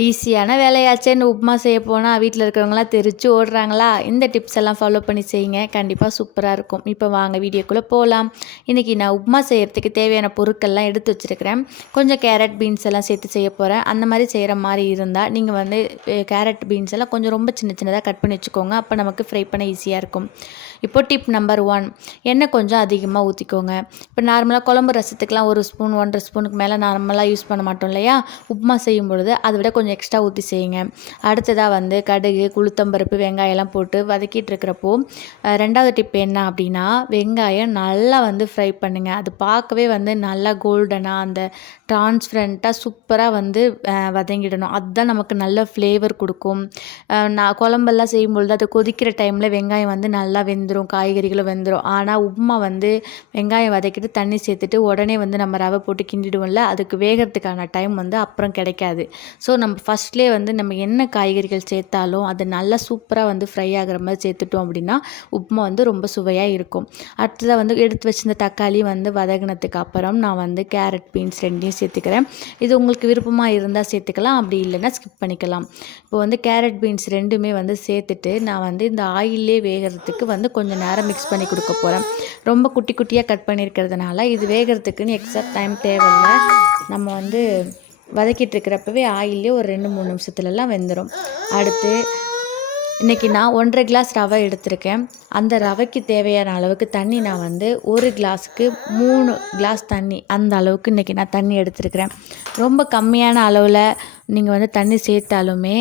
ஈஸியான வேலையாச்சேன்னு உப்புமா செய்ய போனால் வீட்டில் இருக்கிறவங்களாம் தெரிச்சு ஓடுறாங்களா? இந்த டிப்ஸ் எல்லாம் ஃபாலோ பண்ணி செய்யுங்க. கண்டிப்பாக சூப்பராக இருக்கும். இப்போ வாங்க வீடியோக்குள்ளே போகலாம். இன்றைக்கி நான் உப்புமா செய்கிறதுக்கு தேவையான பொருட்கள்லாம் எடுத்து வச்சுருக்கிறேன். கொஞ்சம் கேரட் பீன்ஸ் எல்லாம் சேர்த்து செய்ய போகிறேன். அந்த மாதிரி செய்கிற மாதிரி இருந்தால் நீங்கள் வந்து கேரட் பீன்ஸ் எல்லாம் கொஞ்சம் ரொம்ப சின்ன சின்னதாக கட் பண்ணி வச்சுக்கோங்க. அப்போ நமக்கு ஃப்ரை பண்ண ஈஸியாக இருக்கும். இப்போ டிப் நம்பர் 1, எண்ணெய் கொஞ்சம் அதிகமாக ஊற்றிக்கோங்க. இப்போ நார்மலாக குழம்பு ரசத்துக்கெலாம் 1 ஸ்பூன் 1.5 ஸ்பூனுக்கு மேலே நார்மலாக யூஸ் பண்ண மாட்டோம் இல்லையா? உப்புமா செய்யும் பொழுது அதை விட கொஞ்சம் எக்ஸ்ட்ரா ஊற்றி செய்யுங்க. அடுத்ததாக வந்து கடுகு, உளுத்தம்பருப்பு, வெங்காயம்லாம் போட்டு வதக்கிட்டு இருக்கிறப்போ 2வது டிப் என்ன அப்படின்னா, வெங்காயம் நல்லா வந்து ஃப்ரை பண்ணுங்கள். அது பார்க்கவே வந்து நல்லா கோல்டனாக அந்த டிரான்ஸ்பரண்ட்டாக சூப்பராக வந்து வதங்கிடணும். அதுதான் நமக்கு நல்ல ஃப்ளேவர் கொடுக்கும். நான் குழம்பெல்லாம் செய்யும்பொழுது அது கொதிக்கிற டைமில் வெங்காயம் வந்து நல்லா வெந்துடும், காய்கறிகளும் வெந்துடும். ஆனால் உப்புமா வந்து வெங்காயம் வதக்கிட்டு தண்ணி சேர்த்துட்டு உடனே வந்து நம்ம ரவை போட்டு கிண்டிடுவோம்ல, அதுக்கு வேகிறதுக்கான டைம் வந்து அப்புறம் கிடைக்காது. ஸோ நம்ம ஃபஸ்ட்லேயே வந்து நம்ம என்ன காய்கறிகள் சேர்த்தாலும் அது நல்லா சூப்பராக வந்து ஃப்ரை ஆகிற மாதிரி சேர்த்துட்டோம் அப்படின்னா உப்புமா வந்து ரொம்ப சுவையாக இருக்கும். அடுத்ததாக வந்து எடுத்து வச்சிருந்த தக்காளி வந்து வதங்கினதுக்கு அப்புறம் நான் வந்து கேரட் பீன்ஸ் 2யும் சேர்த்துக்கிறேன். இது உங்களுக்கு விருப்பமாக இருந்தால் சேர்த்துக்கலாம், அப்படி இல்லைன்னா ஸ்கிப் பண்ணிக்கலாம். இப்போ வந்து கேரட் பீன்ஸ் 2மே வந்து சேர்த்துட்டு நான் வந்து இந்த ஆயிலே வேகிறதுக்கு வந்து கொஞ்சம் நேரம் மிக்ஸ் பண்ணி கொடுக்க போகிறேன். ரொம்ப குட்டி குட்டியாக கட் பண்ணியிருக்கிறதுனால இது வேகிறதுக்குன்னு எக்ஸாக்ட் டைம் தேவையில்லை. நம்ம வந்து வதக்கிட்டு இருக்கிறப்பவே ஆயிலே ஒரு 2-3 நிமிஷத்துலலாம் வெந்துடும். அடுத்து இன்றைக்கி நான் 1.5 கிளாஸ் ரவை எடுத்திருக்கேன். அந்த ரவைக்கு தேவையான அளவுக்கு தண்ணி நான் வந்து 1 கிளாஸுக்கு 3 கிளாஸ் தண்ணி, அந்த அளவுக்கு இன்றைக்கி நான் தண்ணி எடுத்துருக்கிறேன். ரொம்ப கம்மியான அளவில் நீங்கள் வந்து தண்ணி சேர்த்தாலுமே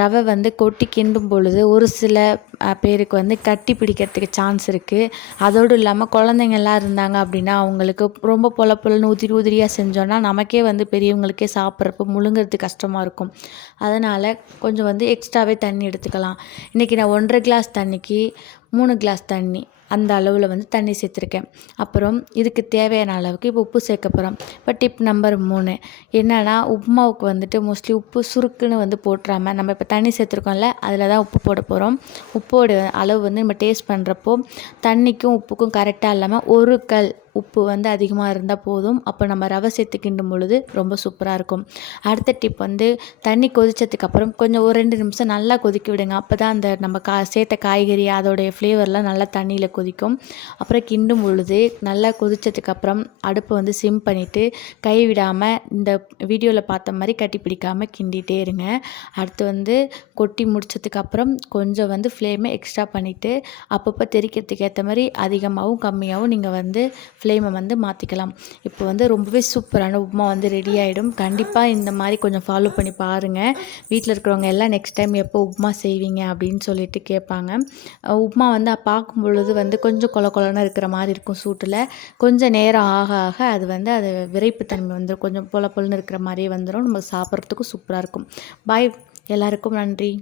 ரவை வந்து கொட்டி கிண்டும் பொழுது ஒரு சில பேருக்கு வந்து கட்டி பிடிக்கிறதுக்கு சான்ஸ் இருக்குது. அதோடு இல்லாமல் குழந்தைங்கள்லாம் இருந்தாங்க அப்படின்னா அவங்களுக்கு ரொம்ப பொல பொலன்னு உதிரி உதிரியாக செஞ்சோன்னா நமக்கே வந்து பெரியவங்களுக்கே சாப்பிட்றப்போ முழுங்கிறது கஷ்டமாக இருக்கும். அதனால் கொஞ்சம் வந்து எக்ஸ்ட்ராவே தண்ணி எடுத்துக்கலாம். இன்றைக்கி நான் 1.5 கிளாஸ் தண்ணிக்கு 3 கிளாஸ் தண்ணி, அந்த அளவில் வந்து தண்ணி சேர்த்துருக்கேன். அப்புறம் இதுக்கு தேவையான அளவுக்கு இப்போ உப்பு சேர்க்க போகிறோம். இப்போ டிப் நம்பர் 3 என்னென்னா, உப்புமாவுக்கு வந்துட்டு மோஸ்ட்லி உப்பு சுருக்குன்னு வந்து போட்டுறாமல் நம்ம இப்போ தண்ணி சேர்த்துருக்கோம்ல, அதில் தான் உப்பு போட போகிறோம். உப்போட அளவு வந்து நம்ம டேஸ்ட் பண்ணுறப்போ தண்ணிக்கும் உப்புக்கும் கரெக்டாக இல்லாமல் ஒரு கல் உப்பு வந்து அதிகமாக இருந்தால் போதும். அப்போ நம்ம ரவை சேர்த்து கிண்டும் பொழுது ரொம்ப சூப்பராக இருக்கும். அடுத்த டிப் வந்து தண்ணி கொதித்ததுக்கப்புறம் கொஞ்சம் ஒரு 2 நிமிஷம் நல்லா கொதிக்க விடுங்க. அப்போ தான் அந்த நம்ம சேர்த்த காய்கறி அதோடைய ஃப்ளேவர்லாம் நல்லா தண்ணியில் கொதிக்கும். அப்புறம் கிண்டும் பொழுது நல்லா கொதித்ததுக்கப்புறம் அடுப்பை வந்து சிம் பண்ணிவிட்டு கை விடாமல் இந்த வீடியோவில் பார்த்த மாதிரி கட்டி பிடிக்காமல் கிண்டிகிட்டே இருங்க. அடுத்து வந்து கொட்டி முடித்ததுக்கப்புறம் கொஞ்சம் வந்து ஃப்ளேமை எக்ஸ்ட்ரா பண்ணிவிட்டு அப்பப்போ தெரிக்கிறதுக்கு ஏற்ற மாதிரி அதிகமாகவும் கம்மியாகவும் நீங்கள் வந்து ஃப்ளேமை வந்து மாற்றிக்கலாம். இப்போ வந்து ரொம்பவே சூப்பரான உப்புமா வந்து ரெடி ஆகிடும். கண்டிப்பாக இந்த மாதிரி கொஞ்சம் ஃபாலோ பண்ணி பாருங்கள். வீட்டில் இருக்கிறவங்க எல்லாம் நெக்ஸ்ட் டைம் எப்போ உப்புமா செய்வீங்க அப்படின்னு சொல்லிட்டு கேட்பாங்க. உப்புமா வந்து பார்க்கும் பொழுது வந்து கொஞ்சம் கொல கொலன்னு இருக்கிற மாதிரி இருக்கும் சூட்டில். கொஞ்சம் நேரம் ஆக ஆக அது வந்து அது விரைப்புத்தன்மை வந்துடும், கொஞ்சம் பொல பொலன்னு இருக்கிற மாதிரியே வந்துடும். நம்ம சாப்பிட்றதுக்கும் சூப்பராக இருக்கும். பாய், எல்லாருக்கும் நன்றி.